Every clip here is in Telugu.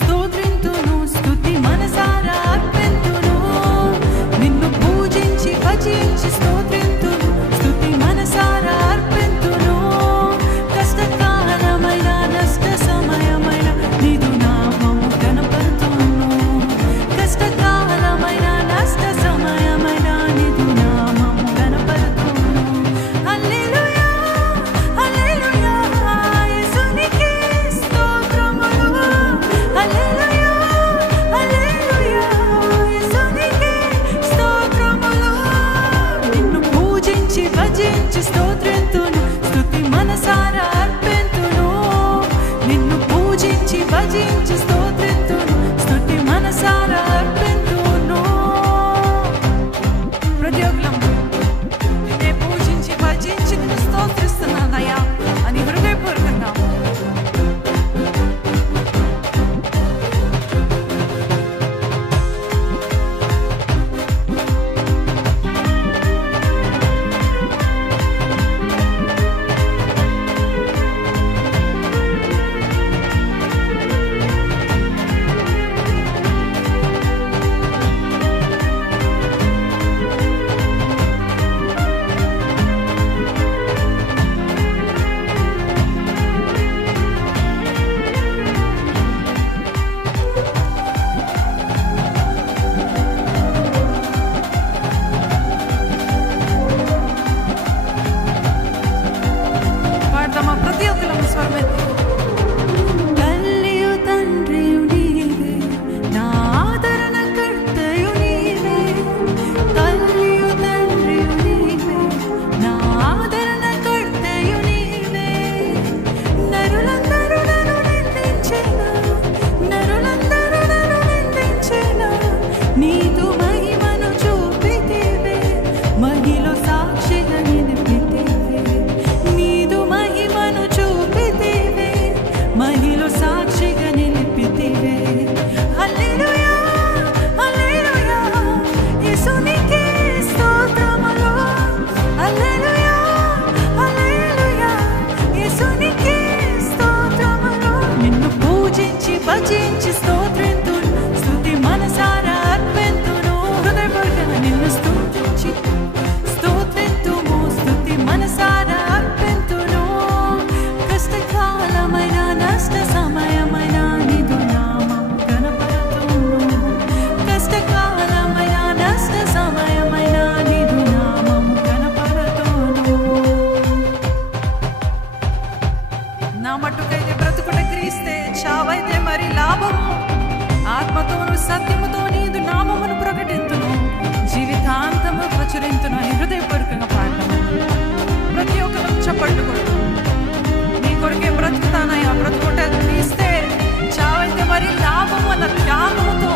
స్తోత్రింతును, స్తుతి మనసారా అర్పింతును. నిన్ను పూజించి భజించి స్తోత్రింతును, స్తుతి మనసారా అర్పింతును. కష్టకాలమైన నష్ట సమయమైన నీదు నామము కనపడుతును. కష్టకాలమైన నష్ట సమయమైన నీదు నామము కనపడుతును. హల్లెలూయా హల్లెలూయా యేసునికే స్తోత్రములు. హల్లెలూయా హల్లెలూయా యేసునికే స్తోత్రములు. నిన్ను పూజించి భజించి స్తోత్రింతును, స్తుతి మనసారా అర్పింతును. నిన్ను పూజించి భజించి స్తోత్రింతును, స్తుతి మనసారా అర్పింతును. ప్రతి ఒక్కరం నిన్నే పూజించి భజించి నిన్ను స్తోత్రిస్తున్నానయ్యా అని హృదయపూర్వకంగా పాడతామా? ప్రతి ఒక్కరం స్వరమెత్తి. తల్లియు తండ్రియు నీవే, నా ఆదరణకర్తయు నీవే. తల్లియు తండ్రియు నీవే, నా ఆదరణకర్తయు నీవే. నరులందరూ నన్ను నిందించెను, నరులందరూ నన్ను నిందించెను. నీదు మహిమను చూపితివే, మహిలో సాక్షిగా నిలిపితివే. నీదు మహిమను చూపితివే, మహిలో సాక్షిగా నిలిపితివే. హల్లెలూయా హల్లెలూయా యేసునికే స్తోత్రములు. హల్లెలూయా హల్లెలూయా యేసునికే స్తోత్రములు. నిన్ను పూజించి భజించి స్తోత్రింతును, స్తుతి మనసారా అర్పింతును. హృదయపూర్వకంగా నిన్ను స్తుతించి స్తోత్రింతుము, స్తుతి మనసారా అర్పింతును. కష్టకాలమైన నష్ట సమయమైన నీదు నామము కనపడుతును. కష్టకాలమైన నష్ట సమయమైన నీదు నామము కనపడుతును. నా మట్టుకైతే బ్రతుకుట క్రీస్తే, చావైతే మరి లాభము. ఆత్మతోను సత్యముతో నీదు నామమును ప్రకటింతును, జీవితాంతము ప్రచురింతును అని హృదయపూర్వకంగా పాడతాము. ప్రతి ఒక్కరు చప్పట్లు కొడుతూ నీ కొరకే బ్రతుకుతానయ్యా. బ్రతుకుట క్రీస్తే, చావైతే మరి లాభము అన్న త్యాగముతో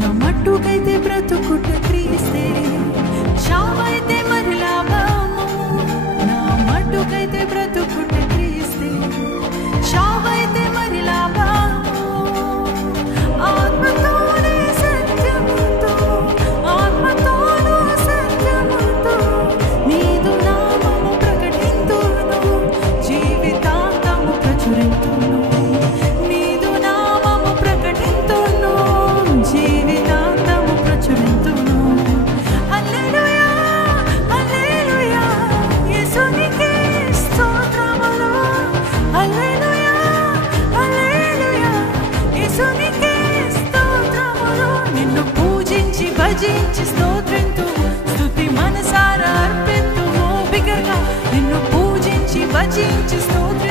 నా మట్టుకైతే బ్రతుకుట క్రీస్తే, చావైతే మరి లాభము. నా మట్టుకైతే బ్రతుకుట క్రీస్తే, చావైతే మరి లాభము. ఆత్మతోనే సత్యముతో, ఆత్మతోను సత్యముతో నీదు నామము ప్రకటింతును, జీవితాంతము ప్రచురింతును. నీదు నామము ప్రకటింతును, జీవితాంతము ప్రచురింతును. హల్లెలూయా హల్లెలూయా యేసునికే స్తోత్రములు. హల్లెలూయా హల్లెలూయా యేసునికే స్తోత్రములు. నిన్ను పూజించి భజించి స్తోత్రింతుము, స్తుతి మనసారా అర్పింతుము. బిగ్గరగా నిన్ను పూజించి భజించి స్తోత్రింతుము,